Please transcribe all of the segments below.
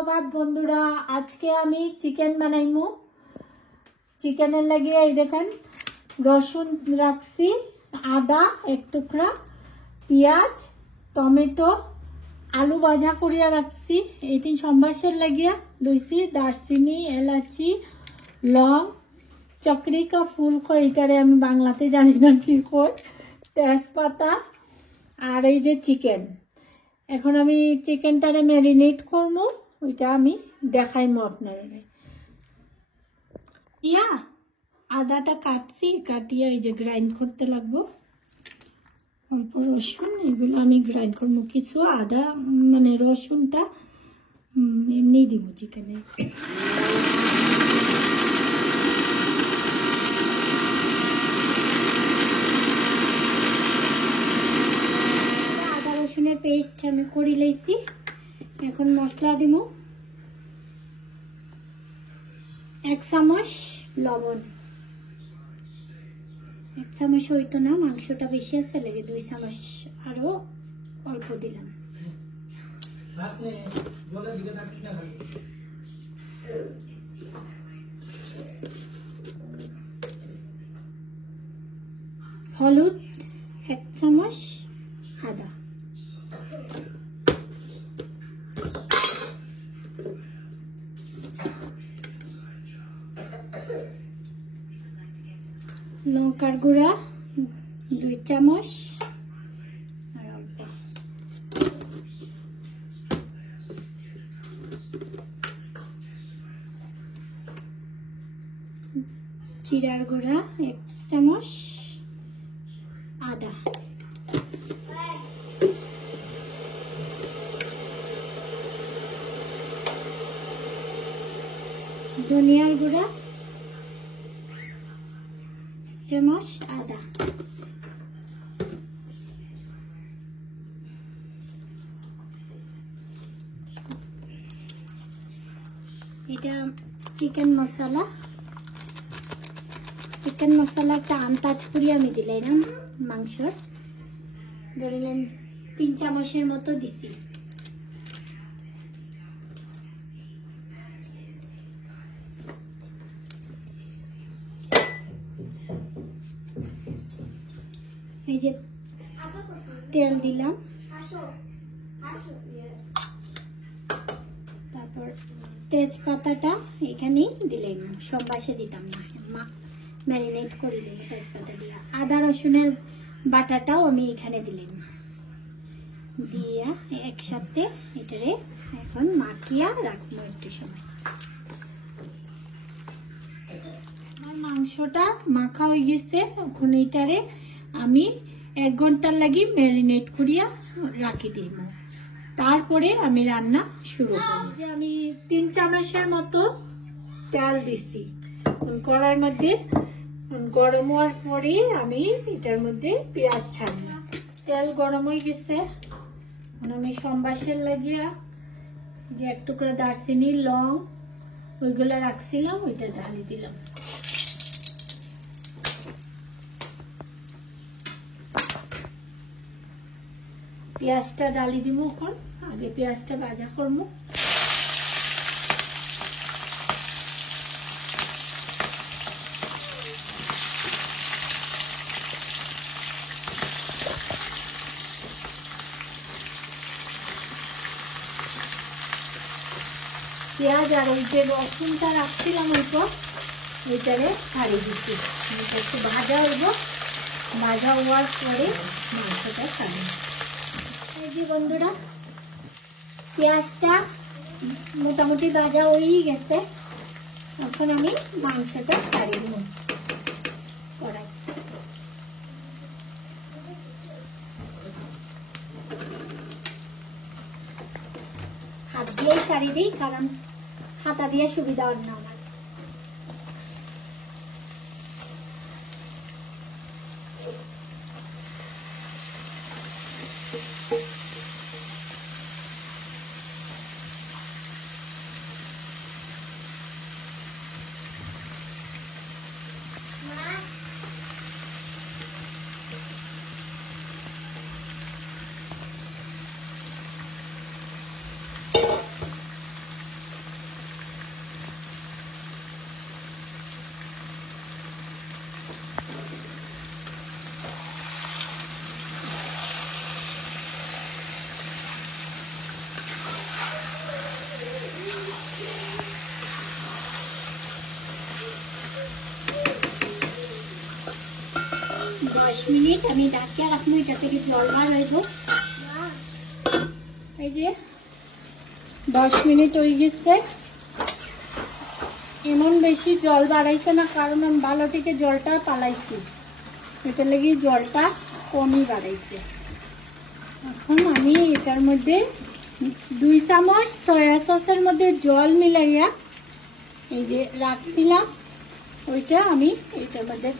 ধন্যবাদ বন্ধুরা, আজকে আমি চিকেন বানাইমু। চিকেনের লাগিয়ে এই দেখেন রসুন রাখছি, আদা এক টুকরা, পেঁয়াজ, টমেটো, আলু ভাজা করিয়া রাখছি। এটি সম্বাসের লাগিয়া লইছি দারচিনি, এলাচি, লং, চক্রিকা ফুল কয়, এটারে আমি বাংলাতে জানি না কি কয়, তেজপাতা আর এই যে চিকেন। এখন আমি চিকেনটারে ম্যারিনেট করবো, ওইটা আমি দেখাইমু আপনারা। আদাটা কাটছি, কাটিয়ে এই যে গ্রাইন্ড করতে লাগবো। অল্প রসুন, এগুলো আমি গ্রাইন্ড করবো। কিছু আদা মানে রসুনটা এমনি দিব চিকেনে। আদা রসুনের পেস্ট আমি করে লাইছি। এখন মশলা দিব। 1 চামচ লবণ, 1 চামচ হইতো না, মাংসটা বেশি আছে লেগে 2 চামচ আরো অল্প দিলাম। হলুদ 1 চামচ, আদা, লঙ্কার গুঁড়া 2 চামচ আর অল্প, জিরার গুঁড়া 1 চামচ, আদা, ধনিয়ার গুঁড়া 1 চামচ, আদা, এটা চিকেন মশলা। চিকেন মশলা একটা আন্দাজ করি আমি দিলাম মাংসর, ধরলেন 3 চামচের মতো দিছি। এই যে তেল দিলাম, তারপর তেজপাতাটা এখানেই দিলাম, সব বাসে দিতাম না, ম্যারিনেট করে দিলাম তেজপাতা দিয়ে। আদা রসুনের বাটাটাও আমি এখানে দিলাম, দিয়া একসাথে এটারে এখন মাখিয়া রাখবো একটু সময়। আমার মাংসটা মাখা হয়ে গেছে, এখন এইটারে আমি 1 ঘন্টার লাগি ম্যারিনেট করিয়া রাখি দিব। তারপরে আমি রান্না শুরু করব। আমি 3 চামচের মতো তেল দিছি কড়ার মধ্যে। গরম হওয়ার পরে আমি এটার মধ্যে পেঁয়াজ ছাড়লাম। তেল গরম হয়ে গেছে, আমি সম্বাসের লাগিয়া যে 1 টুকরা দারচিনি, লং ওইগুলা রাখছিলাম, ওইটা ঢালি দিলাম। পেঁয়াজটা ডালি দিব। এখন আগে পেঁয়াজটা ভাজা করবো। পেঁয়াজ আর ওই যে রসুনটা রাখছিলাম ওইটারে ছাড়িয়ে দিচ্ছি। এটা একটু ভাজা হইব, ভাজা হওয়ার পরে মাংসটা ছাড়িয়ে। এই যে বন্ধুরা, পেঁয়াজটা মোটামুটি ভাজা হয়েই গেছে। এখন আমি মাংসটা ছাড়িয়ে দেব কড়াই। হাত দিয়েই ছাড়িয়ে দিই, কারণ হাতা দিয়ে সুবিধা হয় না আমার। মিনিট আমি ঢাকিয়া রাখবো, এটা থেকে জল বার হইব। এই যে 10 মিনিট হয়ে গেছে। এমন বেশি জল বাড়াইছে না, কারণ আমি ভালো থেকে জলটা পালাইছি, এটা লেগে জলটা কমই বাড়াইছে। এখন আমি এটার মধ্যে 2 চামচ সয়া সসের মধ্যে জল মিলাইয়া এই যে রাখছিলাম, ওইটা আমি এটার মধ্যে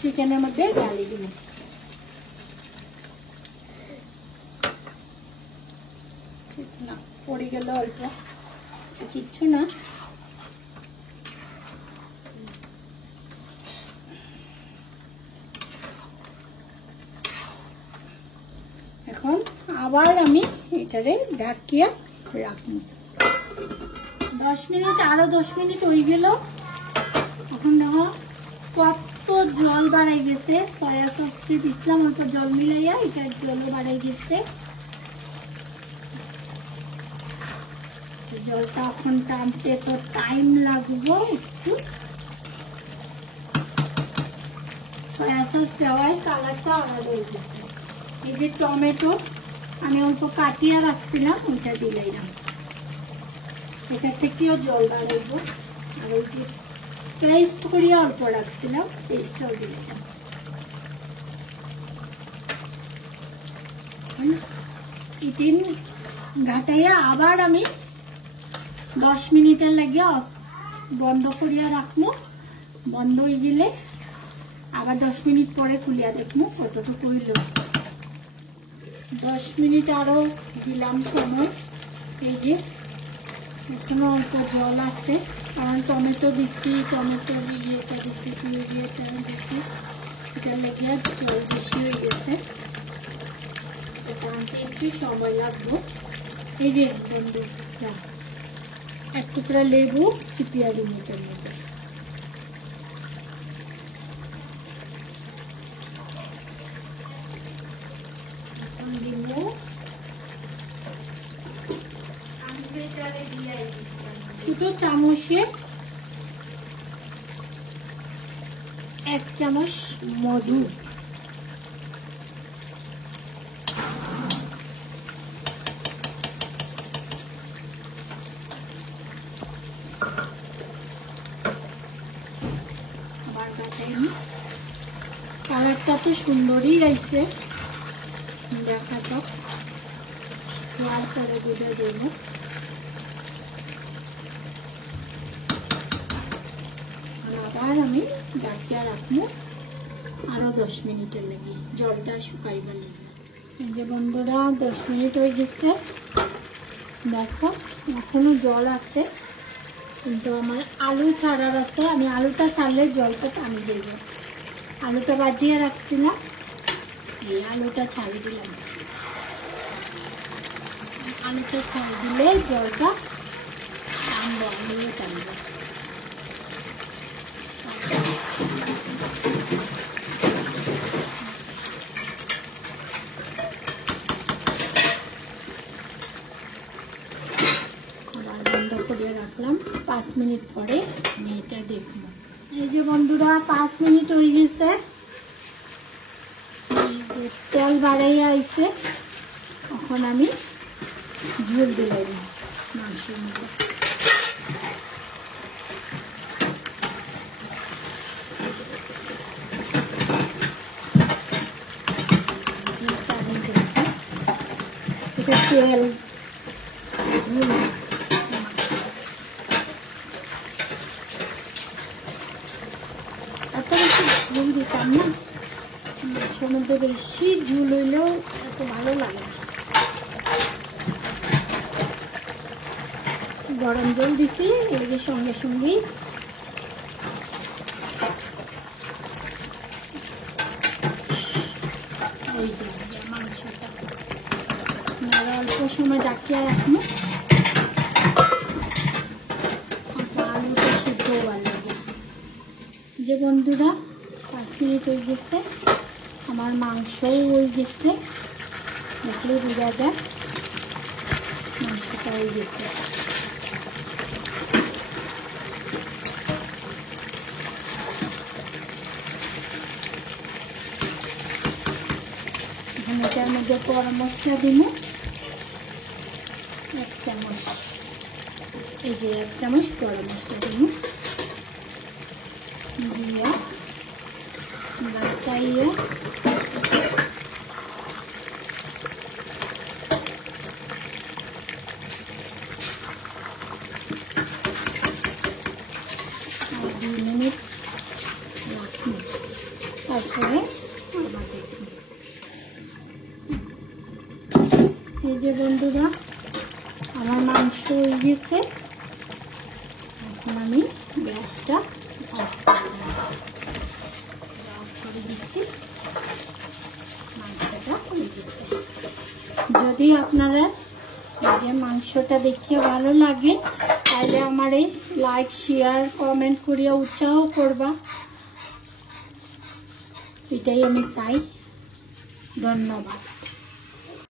চিকেনের মধ্যে ঢালি দিব। না পড়ে গেল অল্প, কিচ্ছু না। এখন আবার আমি এটারে ঢাকিয়া রাখবো 10 মিনিট। আরো 10 মিনিট হয়ে গেল। এখন দেখো কত জল বাড়াই গেছে, সয়া সসটি দিছিলাম অল্প জল মিলাইয়া, এটা জলও বাড়াই গেছে। জলটা এখন টানতে তো টাইম লাগবে একটু। সয়া সস দেওয়ায় কালারটা আলাদা হয়ে গেছে। এই যে টমেটো আমি অল্প কাটিয়া রাখছিলাম, ওইটা দিলাম, এটা থেকেও জল বাড়াইব। আর ওই যে পেস্ট করিয়া অল্প রাখছিলাম, পেস্টটাও দিলাম। ইটিন ঘাটাইয়া আবার আমি 10 মিনিটের লাগিয়া বন্ধ করিয়া রাখবো। বন্ধ হয়ে গেলে আবার 10 মিনিট পরে খুলিয়া দেখবো কতটুকু হইল। 10 মিনিট আরো দিলাম সময়। এই যে এখনো অল্প জল আছে, কারণ টমেটো দিচ্ছি, টমেটোর ইয়েটা দিচ্ছি, ইয়েটা দিচ্ছি, এটা লেগে জল বেশি হয়ে গেছে, এটা আনতে একটু সময় লাগবে। এই যে বন্ধুরা এক টুকরা লেবু চিপিয়া দিন এটার মধ্যে। এখন দিব ছোট চামচে 1 চামচ মধু। কালারটা তো সুন্দরই আইছে, দেখা যাক খোয়ার পরে বোঝা যাবে। আবার আমি ঢাকিয়া রাখবো আরো 10 মিনিটের লাগে, জলটা শুকাইবার লাগে। এই যে বন্ধুরা 10 মিনিট হয়ে গেছে, দেখো এখনো জল আছে, কিন্তু আমার আলু ছাড়ার আছে। আমি আলুটা ছাড়লে জলটা টানি দেব। আলুটা বাজিয়ে রাখছিলাম, এই আলুটা ছাড়ি দিলাম। আলুটা ছাড়ি দিলে জলটা টানবো, আলুও টানবো। আবার বন্ধ করে রাখলাম। 5 মিনিট পরে আমি এটা দেখবো। এই যে বন্ধুরা 5 মিনিট হয়ে গেছে, তেল বাড়াইয়া আইছে। এখন আমি ঝোল দিলাম মাংসের মধ্যে। এটা তেল ঝোল এত বেশি ঝোল দিতাম না, মাংসের মধ্যে বেশি ঝোল হইলেও এত ভালো লাগে না। গরম জল দিছি, এর সঙ্গে সঙ্গেই ওই যে মাংসটা অল্প সময় ডাকিয়ে রাখবো, আলুটা সিদ্ধ হওয়ার লাগে। যে বন্ধুরা 5 মিনিট হয়ে গেছে, আমার মাংসও হয়ে গেছে, দেখলে বোঝা যায় মাংসটা হয়ে গেছে। এটার মধ্যে গরম মশলা দিব 1 চামচ, এই যে 1 চামচ গরম মশলা দিব, দিয়া লাগাইয়া আর 2 মিনিট রাখবো, তারপরে এই যে বন্ধুরা আমার মাংস হয়ে গেছে। এখন আমি গ্যাসটা অফ করে দিচ্ছি। মাংসটা হয়ে গেছে। যদি আপনারা এই যে মাংসটা দেখে ভালো লাগে তাহলে আমার এই লাইক শেয়ার কমেন্ট করিয়া উৎসাহ করবা, এটাই আমি চাই। ধন্যবাদ।